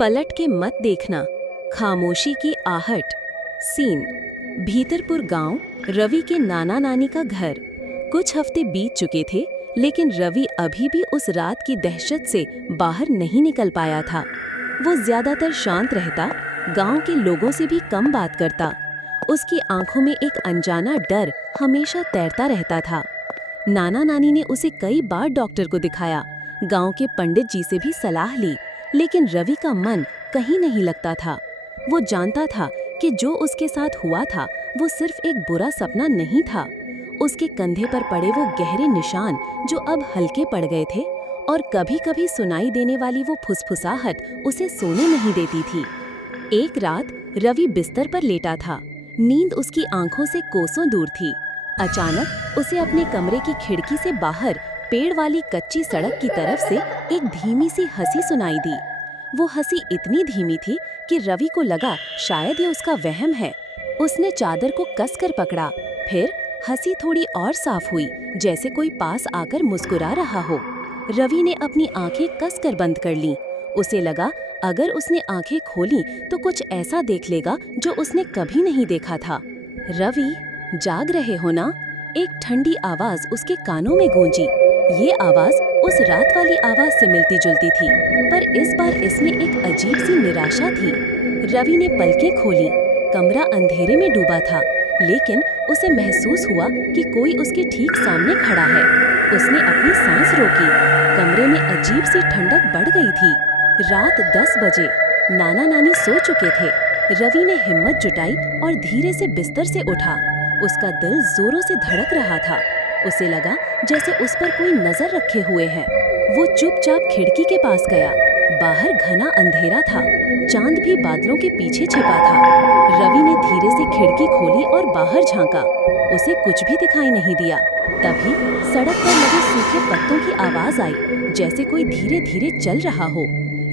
पलट के मत देखना, खामोशी की आहट। सीन भीतरपुर गांव, रवि के नाना नानी का घर। कुछ हफ्ते बीत चुके थे, लेकिन रवि अभी भी उस रात की दहशत से बाहर नहीं निकल पाया था। वो ज्यादातर शांत रहता, गांव के लोगों से भी कम बात करता। उसकी आंखों में एक अनजाना डर हमेशा तैरता रहता था। नाना नानी ने उसे कई बार डॉक्टर को दिखाया, गांव के पंडित जी से भी सलाह ली, लेकिन रवि का मन कहीं नहीं लगता था। वो जानता था कि जो उसके साथ हुआ था वो सिर्फ एक बुरा सपना नहीं था। उसके कंधे पर पड़े वो गहरे निशान जो अब हल्के पड़ गए थे, और कभी-कभी सुनाई देने वाली वो फुसफुसाहट उसे सोने नहीं देती थी। एक रात रवि बिस्तर पर लेटा था, नींद उसकी आंखों से कोसों दूर थी। अचानक उसे अपने कमरे की खिड़की से बाहर पेड़ वाली कच्ची सड़क की तरफ से एक धीमी सी हंसी सुनाई दी। वो हंसी इतनी धीमी थी कि रवि को लगा शायद ये उसका वहम है। उसने चादर को कसकर पकड़ा, फिर हंसी थोड़ी और साफ हुई, जैसे कोई पास आकर मुस्कुरा रहा हो। रवि ने अपनी आंखें कसकर बंद कर लीं। उसे लगा अगर उसने आंखें खोली तो कुछ ऐसा देख लेगा जो उसने कभी नहीं देखा था। रवि, जाग रहे हो ना? एक ठंडी आवाज उसके कानों में गूंजी। ये आवाज उस रात वाली आवाज से मिलती जुलती थी, पर इस बार इसमें एक अजीब सी निराशा थी। रवि ने पलकें खोली। कमरा अंधेरे में डूबा था, लेकिन उसे महसूस हुआ कि कोई उसके ठीक सामने खड़ा है। उसने अपनी सांस रोकी। कमरे में अजीब सी ठंडक बढ़ गई थी। रात 10 बजे, नाना नानी सो चुके थे। रवि ने हिम्मत जुटाई और धीरे से बिस्तर से उठा। उसका दिल जोरों से धड़क रहा था। उसे लगा जैसे उस पर कोई नजर रखे हुए है। वो चुपचाप खिड़की के पास गया। बाहर घना अंधेरा था, चांद भी बादलों के पीछे छिपा था। रवि ने धीरे से खिड़की खोली और बाहर झांका। उसे कुछ भी दिखाई नहीं दिया। तभी सड़क पर लगे सूखे पत्तों की आवाज आई, जैसे कोई धीरे धीरे चल रहा हो।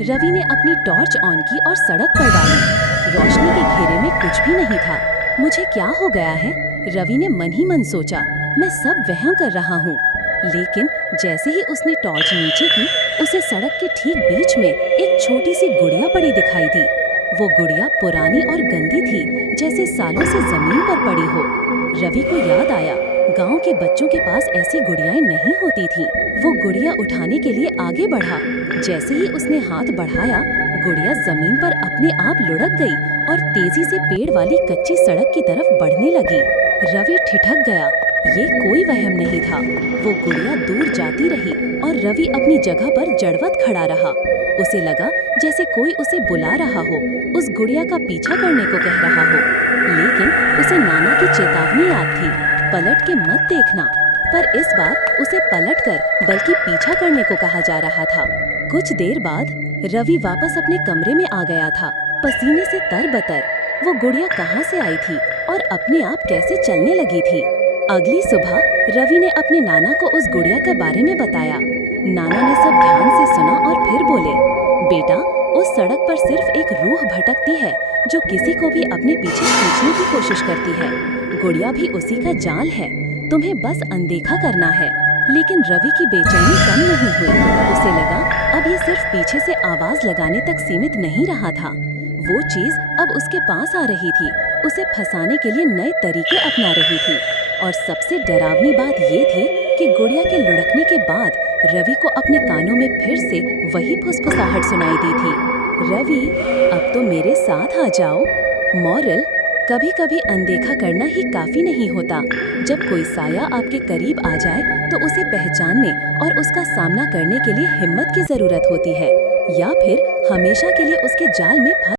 रवि ने अपनी टॉर्च ऑन की और सड़क पर डाली। रोशनी के घेरे में कुछ भी नहीं था। मुझे क्या हो गया है? रवि ने मन ही मन सोचा। मैं सब वहम कर रहा हूँ। लेकिन जैसे ही उसने टॉर्च नीचे की, उसे सड़क के ठीक बीच में एक छोटी सी गुड़िया पड़ी दिखाई दी। वो गुड़िया पुरानी और गंदी थी, जैसे सालों से जमीन पर पड़ी हो। रवि को याद आया, गांव के बच्चों के पास ऐसी गुड़ियाएं नहीं होती थीं। वो गुड़िया उठाने के लिए आगे बढ़ा। जैसे ही उसने हाथ बढ़ाया, गुड़िया जमीन पर अपने आप लुढ़क गई और तेजी से पेड़ वाली कच्ची सड़क की तरफ बढ़ने लगी। रवि ठिठक गया। ये कोई वहम नहीं था। वो गुड़िया दूर जाती रही और रवि अपनी जगह पर जड़वत खड़ा रहा। उसे लगा जैसे कोई उसे बुला रहा हो, उस गुड़िया का पीछा करने को कह रहा हो। लेकिन उसे नाना की चेतावनी याद थी, पलट के मत देखना। पर इस बार उसे पलट कर बल्कि पीछा करने को कहा जा रहा था। कुछ देर बाद रवि वापस अपने कमरे में आ गया था, पसीने से तरबतर। वो गुड़िया कहाँ से आई थी और अपने आप कैसे चलने लगी थी? अगली सुबह रवि ने अपने नाना को उस गुड़िया के बारे में बताया। नाना ने सब ध्यान से सुना और फिर बोले, बेटा, उस सड़क पर सिर्फ एक रूह भटकती है जो किसी को भी अपने पीछे खींचने की कोशिश करती है। गुड़िया भी उसी का जाल है, तुम्हें बस अनदेखा करना है। लेकिन रवि की बेचैनी कम नहीं हुई। उसे लगा अब ये सिर्फ पीछे से आवाज लगाने तक सीमित नहीं रहा था। वो चीज अब उसके पास आ रही थी, उसे फंसाने के लिए नए तरीके अपना रही थी। और सबसे डरावनी बात ये थी कि गुड़िया के लुढ़कने के बाद रवि को अपने कानों में फिर से वही फुसफुसाहट सुनाई दी थी, रवि, अब तो मेरे साथ आ जाओ। मॉरल, कभी कभी अनदेखा करना ही काफी नहीं होता। जब कोई साया आपके करीब आ जाए तो उसे पहचानने और उसका सामना करने के लिए हिम्मत की जरूरत होती है, या फिर हमेशा के लिए उसके जाल में